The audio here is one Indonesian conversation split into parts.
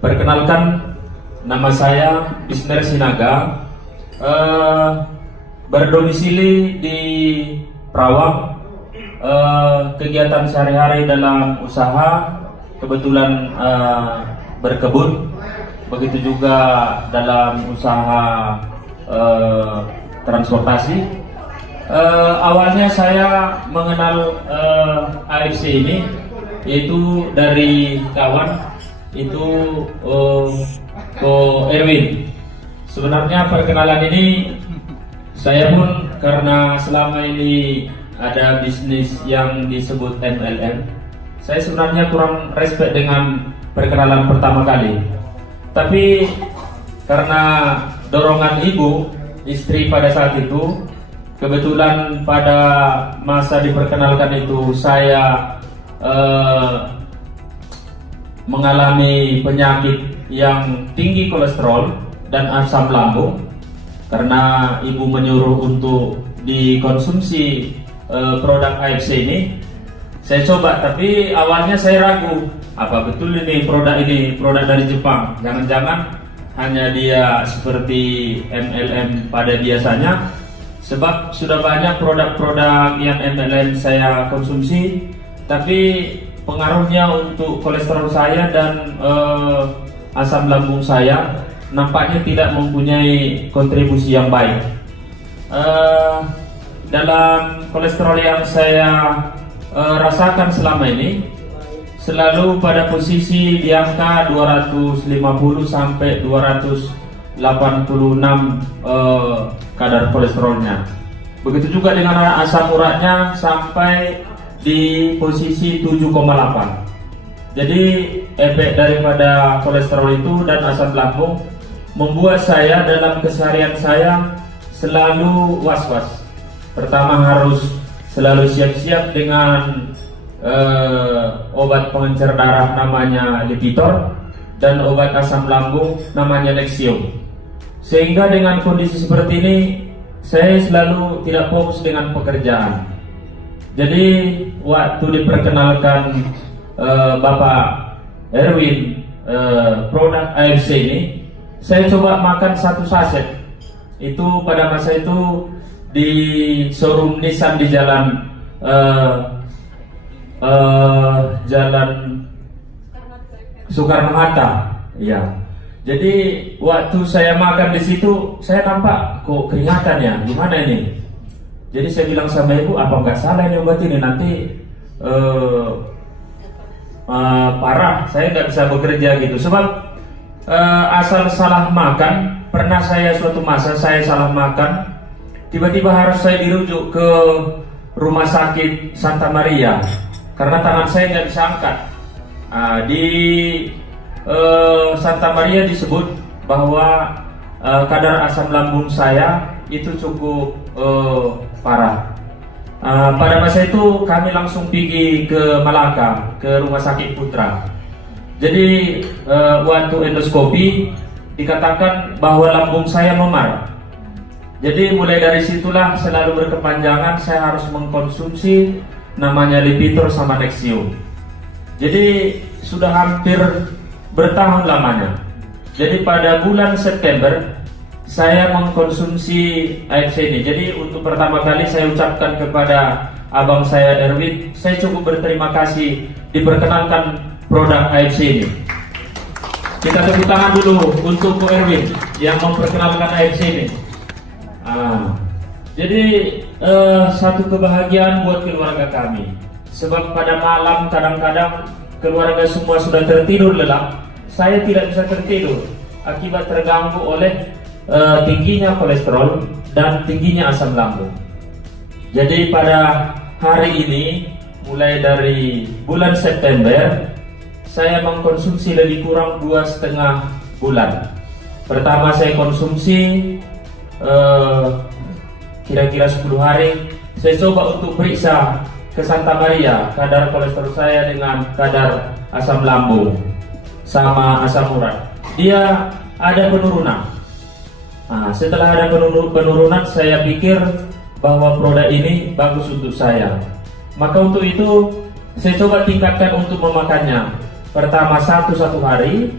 Perkenalkan, nama saya Isner Sinaga, berdomisili di Perawang. Kegiatan sehari-hari dalam usaha, kebetulan berkebun, begitu juga dalam usaha transportasi. Awalnya saya mengenal AFC ini yaitu dari kawan, itu Ko Erwin. Sebenarnya perkenalan ini saya pun karena selama ini ada bisnis yang disebut MLM, saya sebenarnya kurang respect dengan perkenalan pertama kali. Tapi karena dorongan ibu, istri pada saat itu, kebetulan pada masa diperkenalkan itu saya mengalami penyakit yang tinggi kolesterol dan asam lambung. Karena ibu menyuruh untuk dikonsumsi produk AFC ini, saya coba, tapi awalnya saya ragu, apa betul ini produk dari Jepang? Jangan-jangan hanya dia seperti MLM pada biasanya. Sebab sudah banyak produk-produk yang MLM saya konsumsi, tapi pengaruhnya untuk kolesterol saya dan asam lambung saya nampaknya tidak mempunyai kontribusi yang baik. Dalam kolesterol yang saya rasakan selama ini selalu pada posisi di angka 250 sampai 286 kadar kolesterolnya. Begitu juga dengan asam uratnya sampai di posisi 7,8. Jadi efek daripada kolesterol itu dan asam lambung membuat saya dalam keseharian saya selalu was-was. Pertama, harus selalu siap-siap dengan obat pengencer darah namanya Lipitor dan obat asam lambung namanya Nexium. Sehingga dengan kondisi seperti ini saya selalu tidak fokus dengan pekerjaan. Jadi waktu diperkenalkan Bapak Erwin produk AFC ini, saya coba makan satu saset. Itu pada masa itu di showroom Nissan di jalan Soekarno-Hatta, ya. Jadi waktu saya makan di situ, saya nampak kok keringatan ya, gimana ini? Jadi saya bilang sama ibu, apa nggak salah ini obat ini, nanti parah, saya nggak bisa bekerja gitu. Sebab asal salah makan, pernah saya suatu masa saya salah makan, tiba-tiba harus saya dirujuk ke rumah sakit Santa Maria karena tangan saya nggak bisa angkat. Di Santa Maria disebut bahwa kadar asam lambung saya itu cukup parah. Pada masa itu kami langsung pergi ke Malaka, ke rumah sakit Putra. Jadi waktu endoskopi dikatakan bahwa lambung saya memar. Jadi mulai dari situlah selalu berkepanjangan saya harus mengkonsumsi namanya Lipitor sama Nexium. Jadi sudah hampir bertahun lamanya. Jadi pada bulan September saya mengkonsumsi AFC ini. Jadi untuk pertama kali saya ucapkan kepada abang saya Erwin, saya cukup berterima kasih diperkenalkan produk AFC ini. Kita tepuk tangan dulu untuk Ko Erwin yang memperkenalkan AFC ini. Jadi satu kebahagiaan buat keluarga kami. Sebab pada malam kadang-kadang keluarga semua sudah tertidur lelap, saya tidak bisa tertidur akibat terganggu oleh tingginya kolesterol dan tingginya asam lambung. Jadi pada hari ini, mulai dari bulan September, saya mengkonsumsi lebih kurang 2,5 bulan. Pertama saya konsumsi kira-kira 10 hari. Saya coba untuk periksa ke Santa Maria kadar kolesterol saya dengan kadar asam lambung sama asam urat. Dia ada penurunan. Setelah ada penurunan, saya pikir bahwa produk ini bagus untuk saya. Maka untuk itu saya coba tingkatkan untuk memakannya. Pertama satu hari,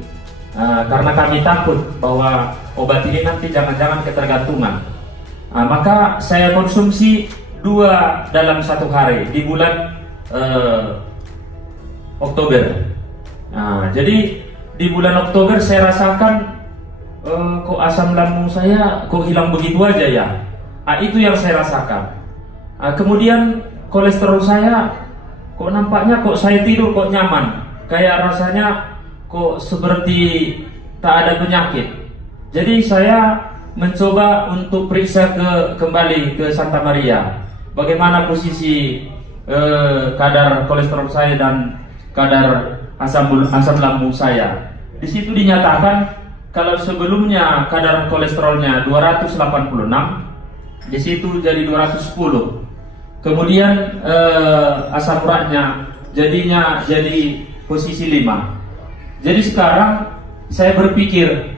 karena kami takut bahwa obat ini nanti jangan-jangan ketergantungan. Maka saya konsumsi 2 dalam 1 hari di bulan Oktober. Jadi di bulan Oktober saya rasakan kok asam lambung saya kok hilang begitu aja ya. Itu yang saya rasakan. Kemudian kolesterol saya kok nampaknya kok saya tidur kok nyaman, kayak rasanya kok seperti tak ada penyakit. Jadi saya mencoba untuk periksa kembali ke Santa Maria, bagaimana posisi kadar kolesterol saya dan kadar asam lambung saya. Di situ dinyatakan kalau sebelumnya kadar kolesterolnya 286, di situ jadi 210. Kemudian asam uratnya jadinya jadi posisi 5. Jadi sekarang saya berpikir,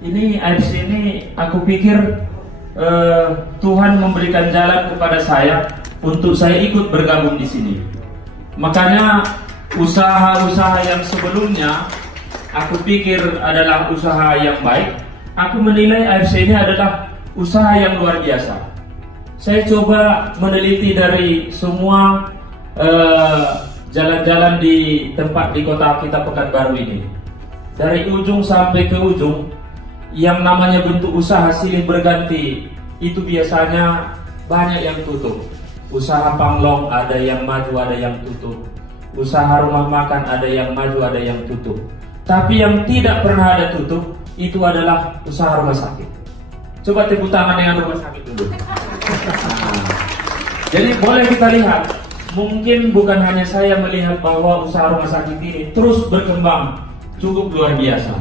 ini AFC ini aku pikir Tuhan memberikan jalan kepada saya untuk saya ikut bergabung di sini. Makanya usaha-usaha yang sebelumnya aku pikir adalah usaha yang baik, aku menilai AFC ini adalah usaha yang luar biasa. Saya coba meneliti dari semua jalan-jalan di tempat di kota kita Pekanbaru ini, dari ujung sampai ke ujung, yang namanya bentuk usaha silih berganti itu biasanya banyak yang tutup. Usaha panglong ada yang maju, ada yang tutup. Usaha rumah makan ada yang maju, ada yang tutup. Tapi yang tidak pernah ada tutup itu adalah usaha rumah sakit. Coba tepuk tangan dengan rumah sakit dulu. Jadi boleh kita lihat, mungkin bukan hanya saya melihat bahwa usaha rumah sakit ini terus berkembang cukup luar biasa.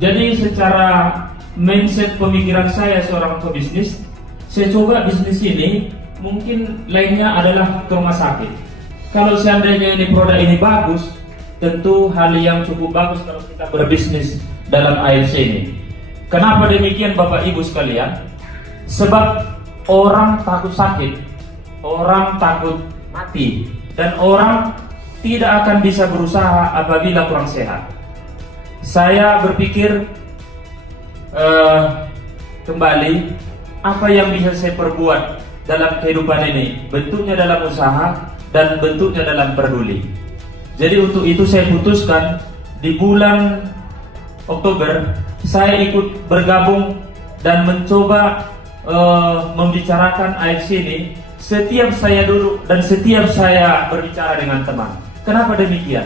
Jadi secara mindset pemikiran saya seorang pebisnis, saya coba bisnis ini mungkin lainnya adalah ke rumah sakit. Kalau seandainya ini produk ini bagus, tentu hal yang cukup bagus kalau kita berbisnis dalam AFC ini. Kenapa demikian Bapak Ibu sekalian? Sebab orang takut sakit, orang takut mati, dan orang tidak akan bisa berusaha apabila kurang sehat. Saya berpikir kembali, apa yang bisa saya perbuat dalam kehidupan ini? Bentuknya dalam usaha dan bentuknya dalam peduli. Jadi untuk itu saya putuskan di bulan Oktober saya ikut bergabung dan mencoba membicarakan AFC ini. Setiap saya duduk dan setiap saya berbicara dengan teman. Kenapa demikian?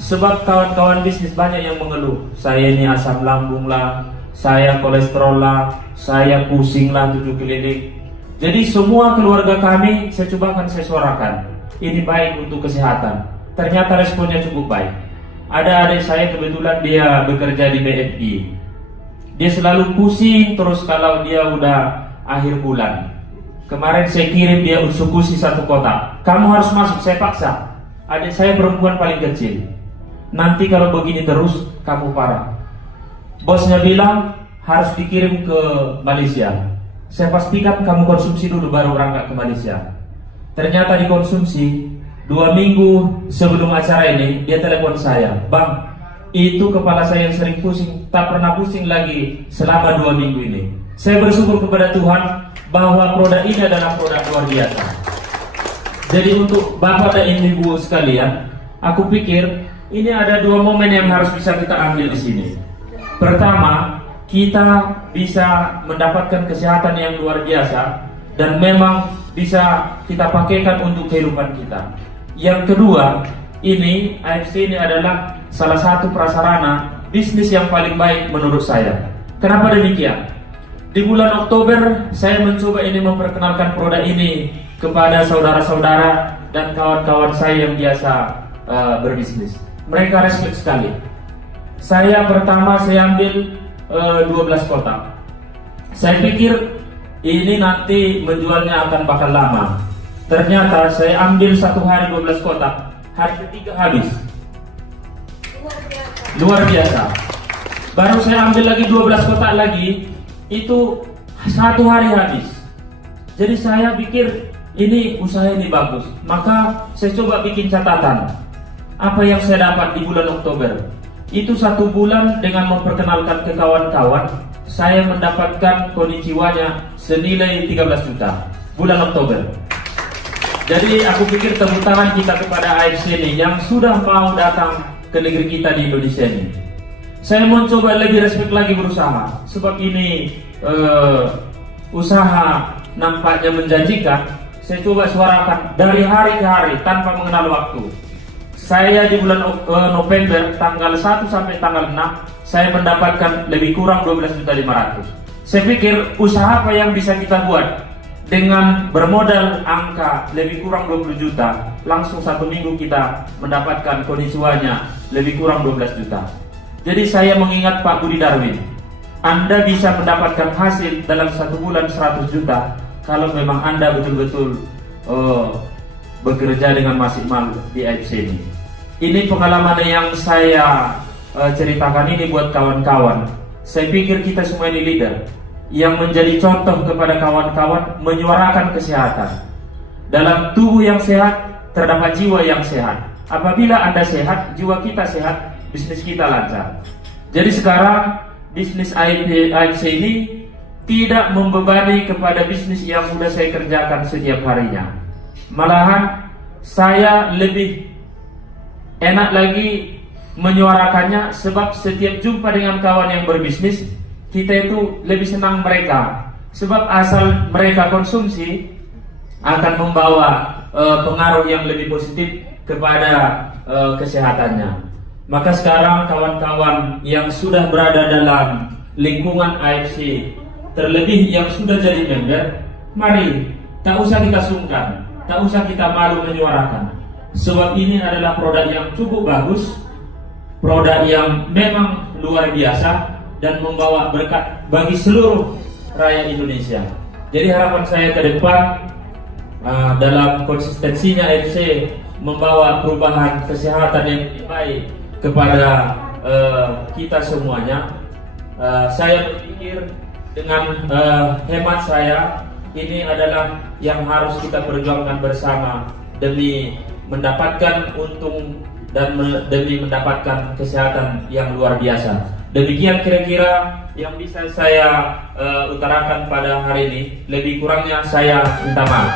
Sebab kawan-kawan bisnis banyak yang mengeluh, saya ini asam lambung lah, saya kolesterol lah, saya pusing lah 7 keliling. Jadi semua keluarga kami saya coba saya suarakan, ini baik untuk kesehatan. Ternyata responnya cukup baik. Ada adik saya kebetulan dia bekerja di BFI. Dia selalu pusing terus kalau dia udah akhir bulan. Kemarin saya kirim dia eksekusi 1 kotak. Kamu harus masuk, saya paksa. Adik saya perempuan paling kecil. Nanti kalau begini terus, kamu parah. Bosnya bilang harus dikirim ke Malaysia. Saya pastikan kamu konsumsi dulu baru berangkat ke Malaysia. Ternyata dikonsumsi. 2 minggu sebelum acara ini dia telepon saya, Bang, itu kepala saya yang sering pusing, tak pernah pusing lagi selama 2 minggu ini. Saya bersyukur kepada Tuhan bahwa produk ini adalah produk luar biasa. Jadi untuk Bapak dan Ibu sekalian, aku pikir ini ada 2 momen yang harus bisa kita ambil di sini. Pertama, kita bisa mendapatkan kesehatan yang luar biasa dan memang bisa kita pakaikan untuk kehidupan kita. Yang kedua, ini AFC ini adalah salah satu prasarana bisnis yang paling baik menurut saya. Kenapa demikian? Di bulan Oktober saya mencoba ini memperkenalkan produk ini kepada saudara-saudara dan kawan-kawan saya yang biasa berbisnis. Mereka respect sekali. Saya pertama saya ambil 12 kotak. Saya pikir ini nanti menjualnya akan bakal lama. Ternyata saya ambil 1 hari 12 kotak, hari ketiga habis. Luar biasa. Baru saya ambil lagi 12 kotak lagi, itu 1 hari habis. Jadi saya pikir ini usaha ini bagus. Maka saya coba bikin catatan. Apa yang saya dapat di bulan Oktober? Itu 1 bulan dengan memperkenalkan ke kawan-kawan, saya mendapatkan konnichiwa-nya senilai 13 juta bulan Oktober. Jadi aku pikir tepuk tangan kita kepada AFC ini yang sudah mau datang ke negeri kita di Indonesia ini. Saya mau coba lebih respect lagi berusaha, sebab ini usaha nampaknya menjanjikan. Saya coba suarakan dari hari ke hari tanpa mengenal waktu. Saya di bulan November tanggal 1 sampai tanggal 6 saya mendapatkan lebih kurang 12.500.000. Saya pikir usaha apa yang bisa kita buat dengan bermodal angka lebih kurang 20 juta, langsung 1 minggu kita mendapatkan konnichiwa-nya lebih kurang 12 juta. Jadi saya mengingat Pak Budi Darwin, Anda bisa mendapatkan hasil dalam 1 bulan 100 juta kalau memang Anda betul-betul bekerja dengan maksimal di AFC ini. Ini pengalaman yang saya ceritakan ini buat kawan-kawan. Saya pikir kita semua ini leader yang menjadi contoh kepada kawan-kawan menyuarakan kesehatan. Dalam tubuh yang sehat terdapat jiwa yang sehat. Apabila Anda sehat, jiwa kita sehat, bisnis kita lancar. Jadi sekarang bisnis AFC ini tidak membebani kepada bisnis yang sudah saya kerjakan setiap harinya. Malahan saya lebih enak lagi menyuarakannya, sebab setiap jumpa dengan kawan yang berbisnis, kita itu lebih senang mereka, sebab asal mereka konsumsi akan membawa pengaruh yang lebih positif kepada kesehatannya. Maka sekarang kawan-kawan yang sudah berada dalam lingkungan AFC, terlebih yang sudah jadi member, mari tak usah kita sungkan, tak usah kita malu menyuarakan. Sebab ini adalah produk yang cukup bagus, produk yang memang luar biasa dan membawa berkat bagi seluruh rakyat Indonesia. Jadi harapan saya ke depan dalam konsistensinya AFC membawa perubahan kesehatan yang lebih baik kepada kita semuanya. Saya berpikir dengan hemat saya, ini adalah yang harus kita perjuangkan bersama demi mendapatkan untung dan demi mendapatkan kesehatan yang luar biasa. Demikian kira-kira yang bisa saya utarakan pada hari ini. Lebih kurangnya saya minta maaf.